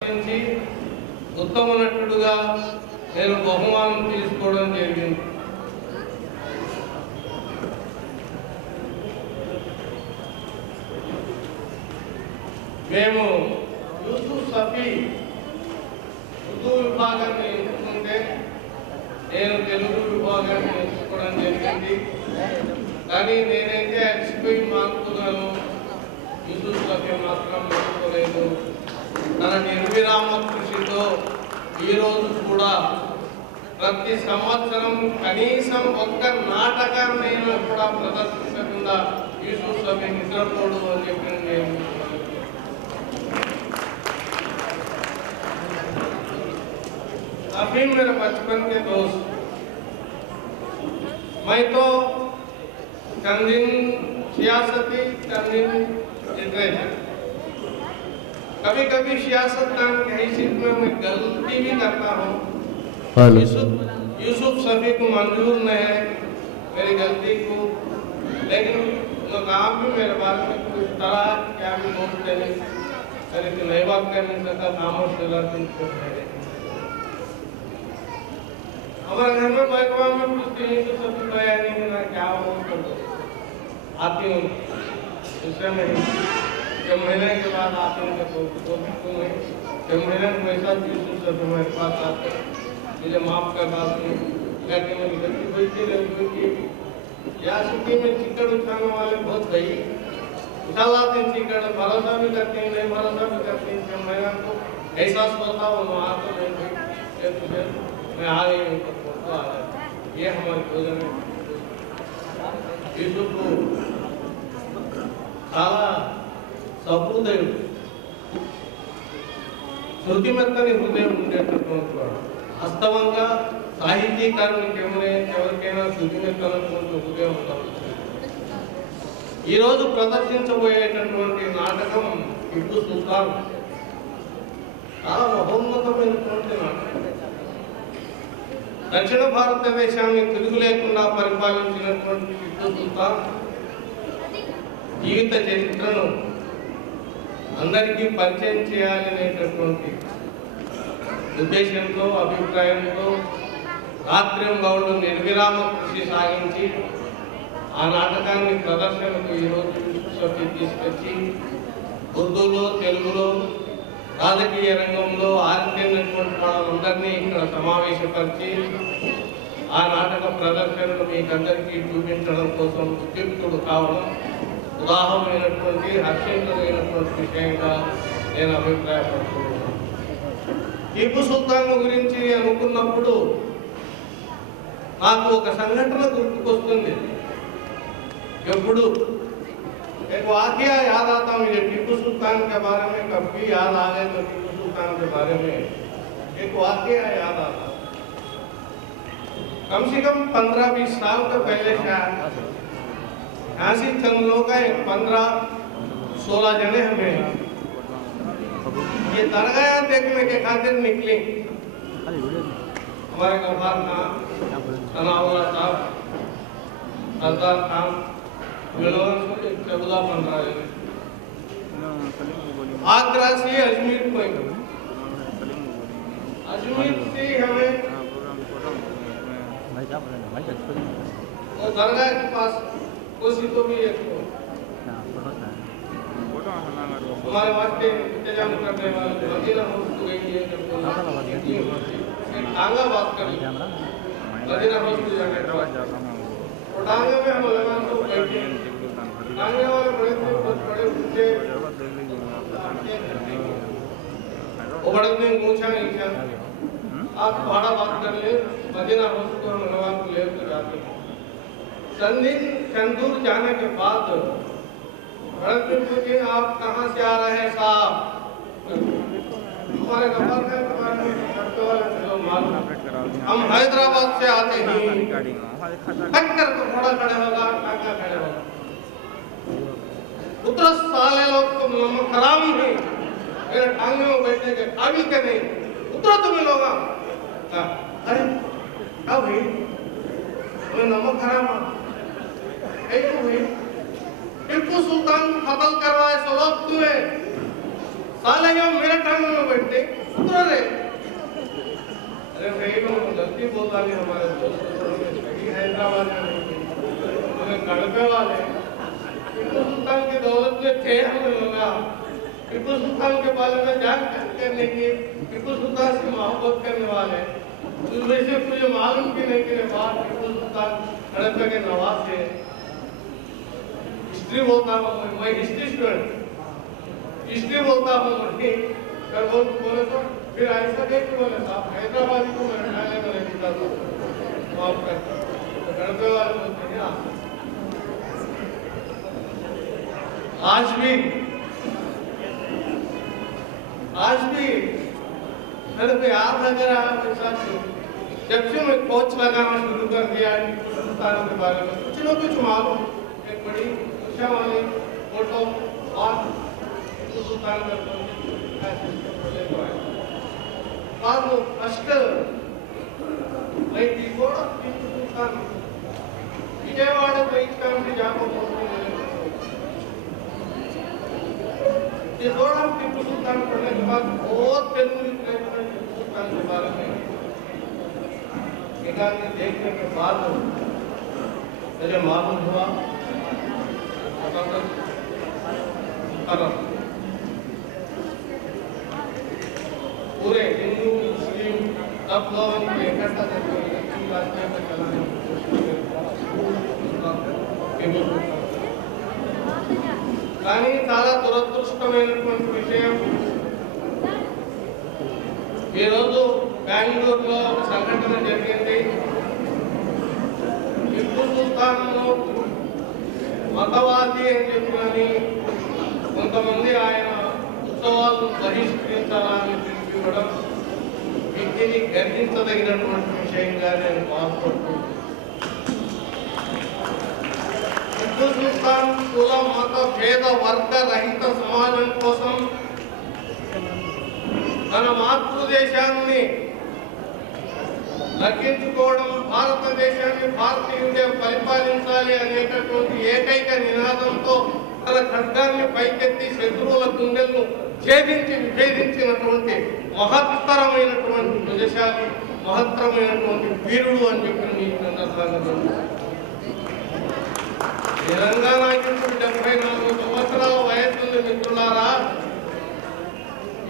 నుంచి ఉత్తమ నటుడుగా నేను బహుమానం తీసుకోవడం జరిగింది. మేము యూసుఫ్ సఫీ ఉర్దూ విభాగాన్ని ఎంచుకుంటే నేను తెలుగు విభాగాన్ని ఎంచుకోవడం జరిగింది. కానీ నేనైతే ఎక్స్పీ మార్కులను యూసుఫ్ సఫీ మాత్రం ఎంచుకోలేదు. తన నిర్విరామ కృషితో ఈరోజు కూడా ప్రతి సంవత్సరం కనీసం ఒక్క నాటకాన్నైనా కూడా ప్రదర్శించకుండా యూసుఫ్ సఫీ నిద్రపోడు అని చెప్పి నేను सफी मेरे बचपन के दोस्त। मैं तो चंद दिन सियासती चंद दिन लिटरेचर, कभी कभी सियासतदान की हैसियत में मैं गलती भी करता हूँ। यूसुफ सफी को मंजूर नहीं है मेरी गलती को, लेकिन लोग आप भी मेरे बारे में कुछ तरह क्या भी बोलते हैं, मेरे को नई बात करने सकता खामोश हमारे घर में बैठवा में पूछते हैं तो सब बयान नहीं है क्या हो कर दो आती हूँ दूसरे में जब महीने के बाद आते हैं तो तुम्हें जब महीने में पैसा यूसुफ सफी मेरे पास आते मुझे माफ कर बात नहीं कहते मेरी गलती बोलती रही या सिटी में चिकड़ उठाने वाले बहुत गई उठाते हैं चिकड़, भरोसा भी करते हैं नहीं भरोसा भी करते हैं। जब महीना को एहसास होता हो वहाँ तो नहीं मैं आ गई हूँ तो आ गया। ये हमारे भोजन है यूसुफ को చాలా సహృదయుడు, శృతిమెత్తని హృదయం ఉండేటటువంటి వాడు. వాస్తవంగా సాహితీకారునికి ఎవరికైనా శృతిమెత్తనటువంటి హృదయం ఉంటుంది. ఈరోజు ప్రదర్శించబోయేటటువంటి నాటకం టిప్పు సుల్తాన్ చాలా మహోన్నతమైనటువంటి నాటకం. దక్షిణ భారతదేశాన్ని తిరుగు లేకుండా పరిపాలించినటువంటి టిప్పు సుల్తాన్ జీవిత చరిత్రను అందరికీ పరిచయం చేయాలనేటటువంటి ఉద్దేశంతో అభిప్రాయంతో రాత్రింబవళ్ళు నిర్విరామ కృషి సాగించి ఆ నాటకాన్ని ప్రదర్శనకు ఈరోజు యూసుఫ్ సఫీ తీసుకొచ్చి ఉర్దూలో తెలుగులో రాజకీయ రంగంలో ఆరితేరినటువంటి వాళ్ళందరినీ ఇక్కడ సమావేశపరిచి ఆ నాటక ప్రదర్శనను మీకందరికీ చూపించడం కోసం ఉద్యుక్తుడు కావడం ఉదాహరణమైనటువంటి హర్షించదగినటువంటి విషయంగా నేను అభిప్రాయపడుతున్నాను. టిప్పు సుల్తాన్ గురించి అనుకున్నప్పుడు నాకు ఒక సంఘటన గుర్తుకొస్తుంది. ఎప్పుడు एक वाकया याद आता हूँ, मुझे टिप्पू सुल्तान के बारे में कभी याद आ गए तो टिप्पू सुल्तान के बारे में एक वाकया याद आता। कम से कम 15-20 साल के पहले शायद यहाँ से चंद लोग हैं, 15-16 जने हमें ये दरगाह देखने के खातिर निकले। हमारे गफार खान, सनाउल्लाह साहब, सरदार खान, 14-15 जने आगरा से अजमेर को, अजमेर से हमें दरगाह के पास कोसी तो भी एक हमारे वास्ते इंतजाम करने वाले मदीना हाउस को गई है। टांगा बात कर मदीना हाउस को जाने के बाद और टांगे में हम लगा तो बैठे, टांगे वाले बड़े थे, बहुत बड़े थे, वो बड़े ने पूछा नहीं क्या आप भाड़ा बात कर ले, मदीना हाउस को हम लगा को लेकर जाते हैं। चंद दूर जाने के बाद भरत ने पूछे आप कहाँ से आ रहे हैं साहब? हमारे गफार खान के बारे में हम हैदराबाद से आते हैं। टक्कर को घोड़ा खड़े होगा, टांगा खड़े होगा, उतर साले लोग तो नमक हराम है, मेरे टांगे में बैठने के काबिल के नहीं, उतरो तुम्हें लोग। अरे क्या भाई नमक हराम टिप्पू सुल्तान को कत्ल करवाए, सलोब हुए, साले जो मेरे टाइम में बैठते पूरा रहे। अरे भाई लोग गलती बोलता नहीं हमारे दोस्त हैदराबाद में गड़बे वाले टीपू सुल्तान की दौलत में थे हम लोग। टीपू सुल्तान के बारे में जान करने की, टीपू सुल्तान से मोहब्बत करने वाले वैसे मुझे मालूम भी नहीं कि बाद टीपू सुल्तान गड़बे के नवाब थे। हिस्ट्री बोलता हूँ मैं, हिस्ट्री स्टूडेंट, हिस्ट्री बोलता हूँ मैं। बोले तो फिर ऐसा देख बोले साहब हैदराबाद को मैं न्यायालय में नहीं दिखा था माफ कर गड़बे वाले बोलते हैं। आज भी गड़बे आप अगर आप जब से मैं कोच लगाना शुरू कर दिया हिंदुस्तान के बारे में कुछ ना कुछ मालूम। एक बड़ी शिक्षा वाली फोटो और हिंदुस्तान का फर्स्ट हिंदुस्तान विजयवाड़ा ये थोड़ा टीपू सुल्तान पढ़ने के बाद बहुत तेलुगु हिंदुस्तान के बारे में निकालने देखने के बाद मुझे मालूम हुआ पूरे हिंदू मुस्लिम सब लोगों को इकट्ठा करके राज्य में चलाने కానీ చాలా దురదృష్టమైనటువంటి విషయం ఈరోజు బెంగళూరులో ఒక సంఘటన జరిగింది. టిప్పు సుల్తాన్ మతవాది అని చెప్పని కొంతమంది ఆయన ఉత్సవాలను బహిష్కరించాలని పిలిపివ్వడం వీటిని గర్హించదగినటువంటి విషయంగా నేను భావిస్తున్నాను. టిప్పు సుల్తాన్ కుల మత భేద వర్గ రహిత సమాజం కోసం తన మాతృదేశాన్ని దక్కించుకోవడం, భారతదేశాన్ని భారతీయుడే పరిపాలించాలి అనేటటువంటి ఏకైక నినాదంతో తన ఖడ్గాన్ని పైకెత్తి శత్రువుల గుండెలను ఛేదించి విభేదించినటువంటి మహత్తరమైనటువంటి నిజశాలి, మహత్తరమైనటువంటి వీరుడు అని చెప్పిన ఈ సందర్భంగా తెలంగాణ ఇప్పుడు 74 సంవత్సరాల వయస్సు మిత్రులారా.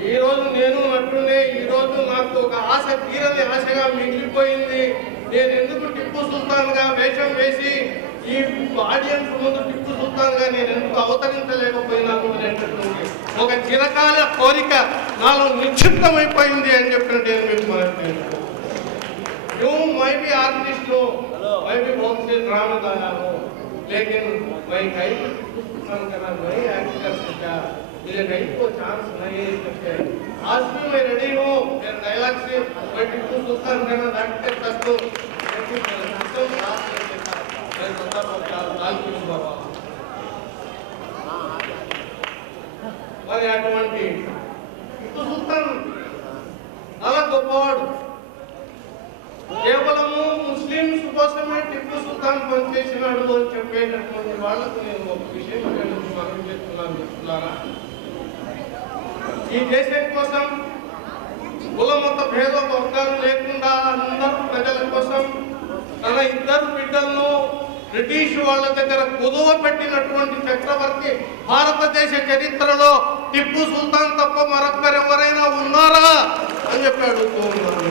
ఈ రోజు నేను నటునే, ఈ రోజు నాకు ఒక ఆశ తీరని ఆశగా మిగిలిపోయింది. నేను ఎందుకు టిప్పు సుల్తాన్ గా వేషం వేసి ఈ ఆడియన్స్ ముందు టిప్పు సుల్తాన్ గా నేను ఎందుకు అవతరించలేకపోయినాను అనేటటువంటి ఒక చిరకాల కోరిక నాలో నిక్షిప్తమైపోయింది అని చెప్పిన నేను మీకు మనకి मैं भी आर्टिस्ट हूँ, मैं भी बहुत से ड्रामे गाया हूँ, लेकिन मैं कहीं करना नहीं एक्ट कर सकता, मुझे कहीं को चांस नहीं सकते. आज भी मैं रेडी हूँ, मेरे डायलॉग से मैं टिप्पू सुल्तान करना एक्ट कर सकता हूँ, लेकिन सिस्टम साथ नहीं देता. मैं सत्ता पर 4 साल की हूँ बाबा. మరి అటువంటి టిప్పు సుల్తాన్ చాలా గొప్పవాడు. కేవలము ముస్లింస్ కోసమే టిప్పు సుల్తాన్ పనిచేసినాడు అని చెప్పేటటువంటి వాళ్ళకు నేను ఒక విషయం మనం చేస్తున్నాను మిత్రులారా. ఈ దేశం కోసం కుల మత భేద వర్గాలు లేకుండా అందరూ ప్రజల కోసం తన 2 బిడ్డలను బ్రిటిష్ వాళ్ళ దగ్గర కుదువ పెట్టినటువంటి చక్రవర్తి భారతదేశ చరిత్రలో టిప్పు సుల్తాన్ తప్ప మరొకరెవరైనా ఉన్నారా అని చెప్పి అడుగుతూ ఉన్నాను.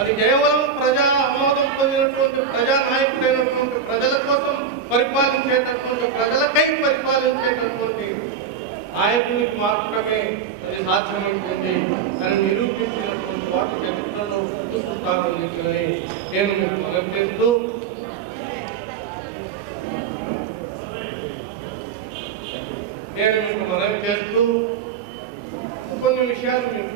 అది కేవలం ప్రజా ఆమోదం పొందినటువంటి ప్రజానాయకుడైనటువంటి ప్రజల కోసం పరిపాలించేటటువంటి, ప్రజలకై పరిపాలించేటటువంటి నాయకునికి మాత్రమే అది సాధ్యమైంది అని నిరూపించినటువంటి వాటి చరిత్రలో చూస్తానని నేను మీకు మనం చేస్తూ కొన్ని విషయాలు మీకు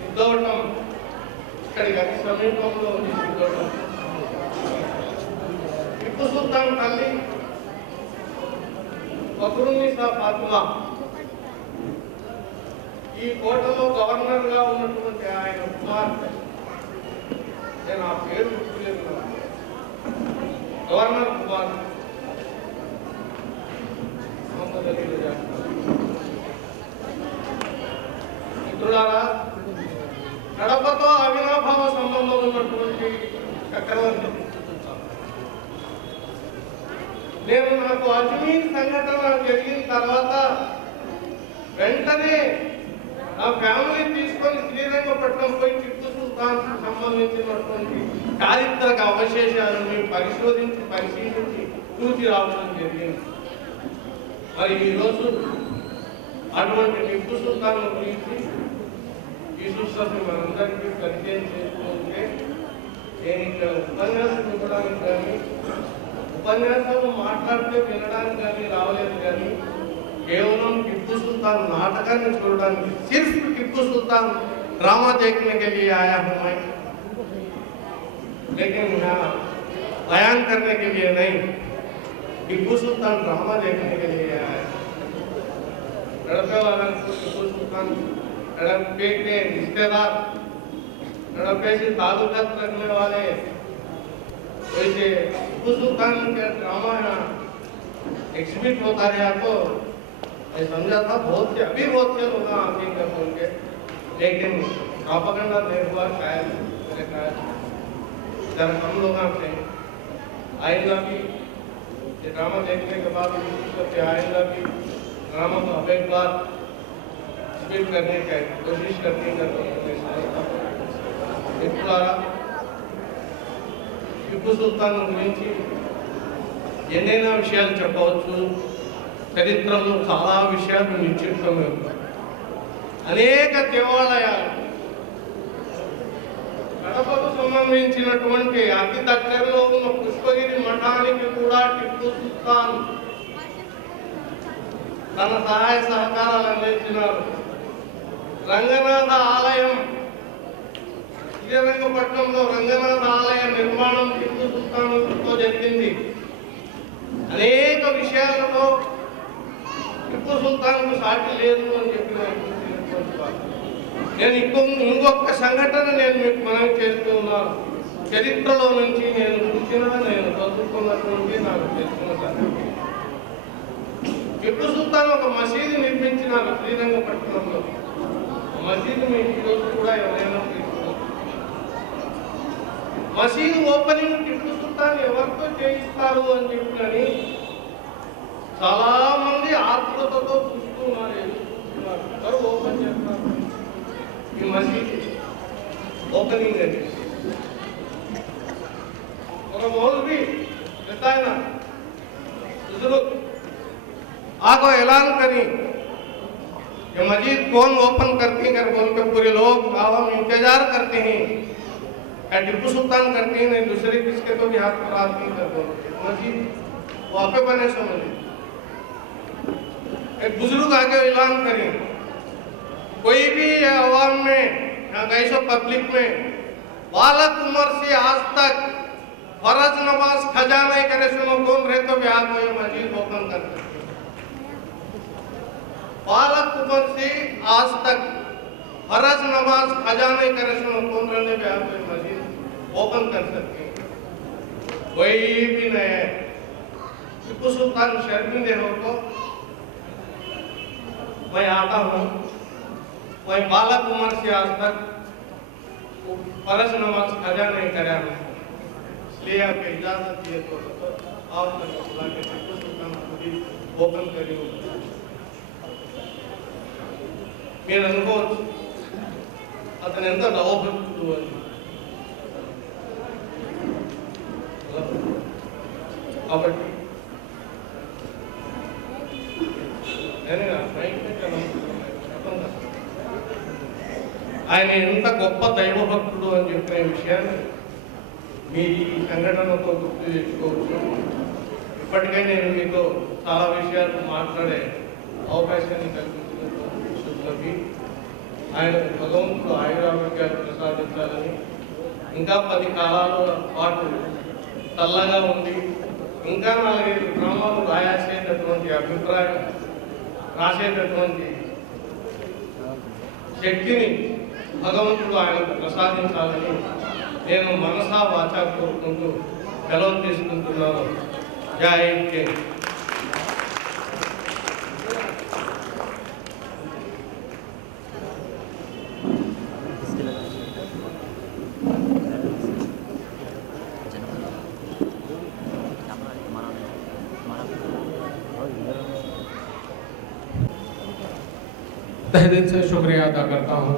సిద్ధవటం ఇక్కడికి అతి సమీపంలో ఉంది. సిద్ధవటం టిప్పు సుల్తాన్ తల్లి ఫక్రున్నీసా ఫాతిమా ఈ కోటలో గవర్నర్ గా ఉన్నటువంటి ఆయన కుమార్తె నేను ఆ పేరు గుర్తులేదు. గవర్నర్ కుమార్ మిత్రులారా, కడపతో అవినాభావ సంబంధం ఉన్నటువంటి చక్రవర్తి నేను నాకు అజ్మీర్ సంఘటన జరిగిన తర్వాత వెంటనే నా ఫ్యామిలీ తీసుకొని శ్రీరంగపట్నం పోయి టిప్పు సుల్తాన్ సంబంధించినటువంటి చారిత్రక అవశేషాలను పరిశీలించి చూసి రావడం జరిగింది. మరి ఈరోజు అటువంటి టిప్పు సుల్తాన్ గురించి ఈ సుస్థాన్ని మనందరికీ పరిచయం చేసుకుంటే నేను ఇక్కడ ఉపన్యాసం ఇవ్వడానికి కానీ ఉపన్యాసం మాట్లాడితే వినడానికి కానీ రావలేదు, కానీ केवलम टिप्पू सुल्तान नाटकाన్ని చూడడానికి सिर्फ टिप्पू सुल्तान ड्रामा देखने के लिए आया हूं मैं, लेकिन यहाँ बयान करने के लिए नहीं, टिप्पू सुल्तान ड्रामा देखने के लिए आया है। लड़के वाला टिप्पू सुल्तान लड़के के रिश्तेदार लड़के से ताल्लुकात रखने वाले वैसे टिप्पू सुल्तान का ड्रामा एग्जिबिट होता रहा तो मैं समझा था बहुत से लोग आगे कर होंगे, लेकिन प्रोपेगेंडा नहीं हुआ शायद जरा कम लोग थे। आएगा भी ये ड्रामा देखने के बाद आएगा भी ड्रामा को अब एक बार स्पीड करने की कोशिश करने का టిప్పు సుల్తాన్ గురించి ఎన్నైనా విషయాలు చెప్పవచ్చు. చరిత్రలో చాలా విషయాలు నిశ్చితమే. అనేక దేవాలయాలు కడపకు సంబంధించినటువంటి అతి దగ్గరలో ఉన్న పుష్పగిరి మఠానికి కూడా టిప్పు సుల్తాన్ తన సహాయ సహకారాలు అందించినారు. రంగనాథ ఆలయం శ్రీరంగపట్నంలో రంగనాథ ఆలయ నిర్మాణం టిప్పు సుల్తాన్తో జరిగింది. అనేక విషయాలలో టిప్పు సుల్తాన్కు సాటి లేదు అని చెప్పిన నేను ఇంకొక సంఘటన నేను మీకు మనవి చేస్తున్నాను. చరిత్రలో నుంచి నేను చూసిన నేను చదువుకున్నటువంటి నాకు తెలిసిన సంగతి. టిప్పు సుల్తాన్ ఒక మసీదు నిర్మించినారు శ్రీరంగపట్నంలో. మసీదు మీకు ఈరోజు కూడా ఎవరైనా మసీదు ఓపెనింగ్ టిప్పు సుల్తాన్ ఎవరితో చేయిస్తారు అని చెప్పినని చాలా మంది ఆతృతతో చూస్తున్నారు. ఎవరు ఓపెన్ చేస్తారు ఈ మసీదు ఓపెనింగ్ అని ఒక మౌలవి పెద్ద ఆయన आगो ऐलान करी कि मस्जिद कौन ओपन करती कर बोल के पूरे लोग आवाम इंतजार करते हैं। क्या टिप्पू सुल्तान करते हैं नहीं दूसरे किसके तो भी हाथ पर हाथ नहीं कर बोल मस्जिद वहाँ पे बने समझ। एक बुजुर्ग आगे ऐलान करें कोई भी आवाम में या कैसो पब्लिक में बालक उम्र से आज तक फर्ज नमाज खजा नहीं करे सुनो कौन रहे तो भी हाथ में मस्जिद ओपन करते। बालक उम्र से आज तक फर्ज नमाज खजा नहीं करे सुनो कौन रहने पे आप मस्जिद ओपन कर सकते हैं। कोई भी नहीं है। टिप्पू सुल्तान शर्मिंदे हो तो मैं आता हूँ, मैं बालक उम्र से आज तक फर्ज नमाज खजा नहीं करा, इसलिए आप इजाजत दिए तो आप बुला के टिप्पू सुल्तान मस्जिद ओपन करिए। మీరు అనుకోవచ్చు అతను ఎంత దౌర్భక్తుడు అని. కాబట్టి ఆయన ఎంత గొప్ప దైవభక్తుడు అని చెప్పిన విషయాన్ని మీ ఈ సంఘటనతో గుర్తు తెచ్చుకోవచ్చు. ఇప్పటికే నేను మీతో చాలా విషయాలు మాట్లాడే అవకాశాన్ని కల్పించినటువంటి ఆయన భగవంతుడు ఆయురారోగ్యాలు ప్రసాదించాలని, ఇంకా 10 కాలాల పాటు చల్లగా ఉంది, ఇంకా 4-5 గ్రామాలు రాసేటటువంటి అభిప్రాయం రాసేటటువంటి శక్తిని భగవంతుడు ఆయనకు ప్రసాదించాలని నేను మనసా వాచా కోరుకుంటూ సెలవు తీసుకుంటున్నాను. జై హింద్. तहे दिल से शुक्रिया अदा करता हूँ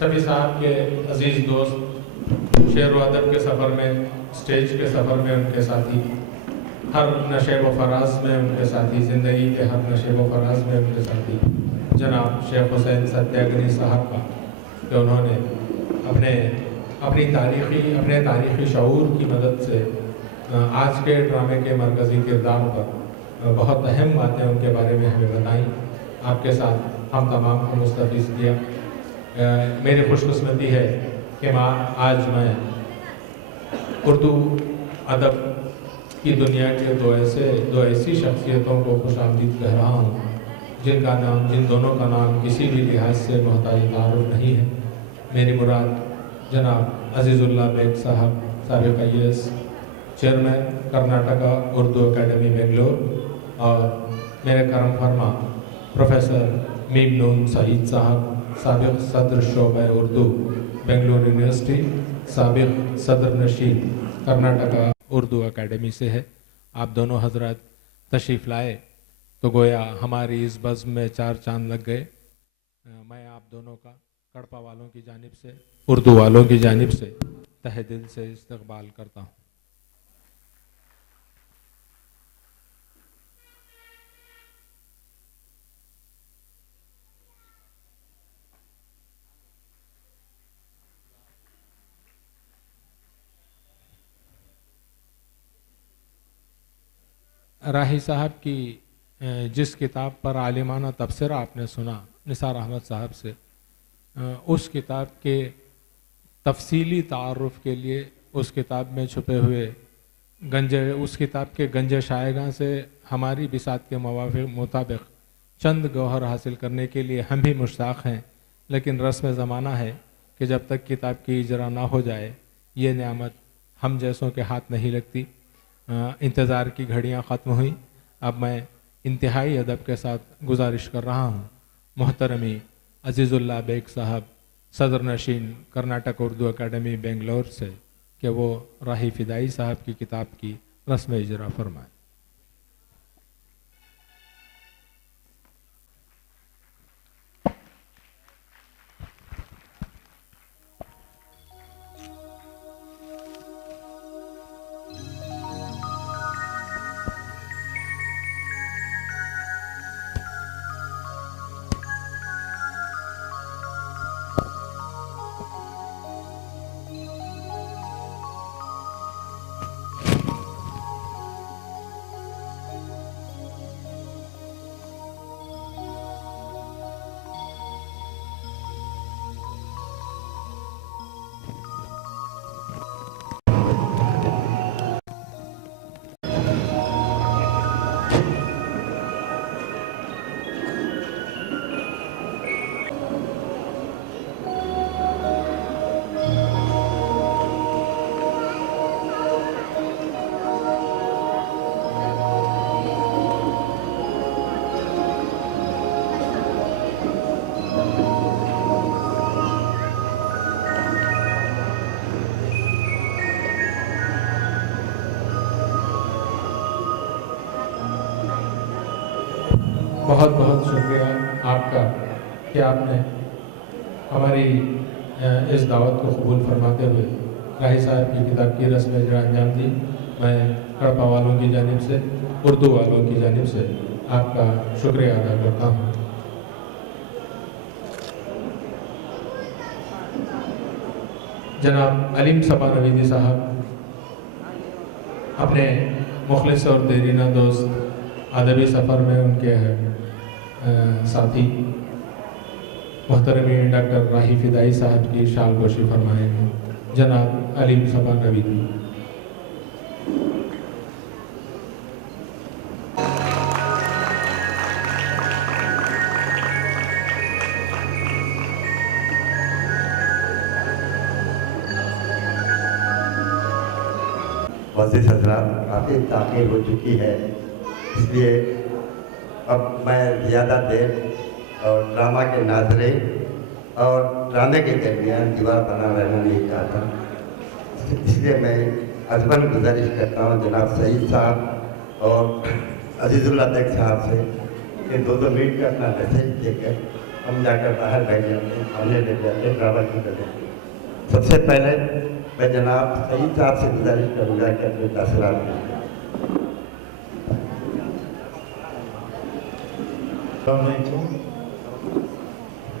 सभी साहब के अजीज़ दोस्त, शेर व अदब के सफ़र में, स्टेज के सफ़र में उनके साथी, हर नशे व फराज में उनके साथी, ज़िंदगी के हर नशे व फराज में उनके साथी जनाब शेख हुसैन सत्याग्रही साहब का, कि उन्होंने अपने तारीख़ी शऊर की मदद से आज के ड्रामे के मरकज़ी किरदार पर बहुत अहम बातें उनके बारे में हमें बताई, आपके साथ हम तमाम को मुस्तफ़ीज़ किया। मेरी खुशकिस्मती है कि आज मैं उर्दू अदब की दुनिया के दो ऐसी शख्सियतों को खुशामदीद कह रहा हूँ जिन दोनों का नाम किसी भी लिहाज से मोहताज तारुफ नहीं है। मेरी मुराद जनाब अजीज़ुल्लाह बेग साहब, साबिक़ IAS, chairman Karnataka Urdu academy Bangalore, और मेरे करम फरमा प्रोफेसर मीम सईद साहब, साबिक़ सदर शोबा उर्दू बेंगलोर यूनिवर्सिटी, साबिक़ सदर नशीद कर्नाटका उर्दू अकेडमी से है। आप दोनों हजरत तशरीफ़ लाए तो गोया हमारी इस बज़्म में 4 चांद लग गए। मैं आप दोनों का कड़पा वालों की जानिब से, उर्दू वालों की जानिब से तहे दिल से इस्तक़बाल करता हूँ। राही साहब की जिस किताब पर आलिमाना तबसरा आपने सुना निसार अहमद साहब से, उस किताब के तफसीली तारुफ़ के लिए उस किताब में छुपे हुए उस किताब के गंज शायगा से हमारी बिसात के मुताबिक चंद गौहर हासिल करने के लिए हम भी मुश्ताक़ हैं, लेकिन रस्म ज़माना है कि जब तक किताब की इजरा ना हो जाए ये नेमत हम जैसों के हाथ नहीं लगती। इंतज़ार की घड़ियां ख़त्म हुई। अब मैं इंतहाई अदब के साथ गुजारिश कर रहा हूँ मोहतरमी अजीज़ुल्लाह बेग साहब, सदर नशीन कर्नाटक उर्दू अकेडमी बेंगलोर से, कि वो राही फ़िदाई साहब की किताब की रस्म इजरा फरमाएँ। बहुत बहुत शुक्रिया आपका कि आपने हमारी इस दावत को कबूल फरमाते हुए राही साहब की किताब की रस्म इजरा अंजाम दी। मैं कड़पा वालों की जानिब से, उर्दू वालों की जानिब से आपका शुक्रिया अदा करता हूँ। जनाब अलीम सबा नवीदी साहब अपने मुखलिस और देरीना दोस्त अदबी सफ़र में उनके साथी मोहतरमी डॉक्टर राही फ़िदाई साहब की शालगोशी फरमाएंगे। जनाब अलीम सबा नवीदी। मोअज़्ज़िज़ हज़रात, काफ़ी ताख़ीर हो चुकी है, इसलिए अब मैं ज़्यादा देर और ड्रामा के नाज़रे और ड्रामे के दरमियान दीवार बना रहना नहीं चाहता। इसलिए मैं अज़मन गुजारिश करता हूँ जनाब सईद साहब और अज़ीज़ुल्लाह बेग साहब से कि 2-2 मिनट का अपना मैसेज देकर हम जाकर बाहर बैठ जाते हैं, खाने ले जाते हैं, ड्रामा की वजह। सबसे पहले मैं जनाब सईद साहब से गुजारिश करूँगा कि अपने तासुरात दें।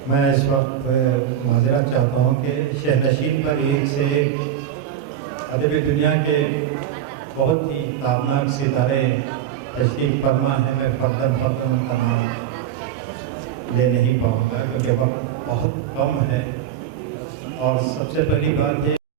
मैं इस वक्त माजरत चाहता हूँ कि शहनशीन पर एक से अदबी दुनिया के बहुत ही ताबनाक सितारे तशरीफ़ फरमा है। मैं फ़र्दन उनका नाम ले नहीं पाऊँगा क्योंकि वक्त बहुत कम है। और सबसे पहली बात ये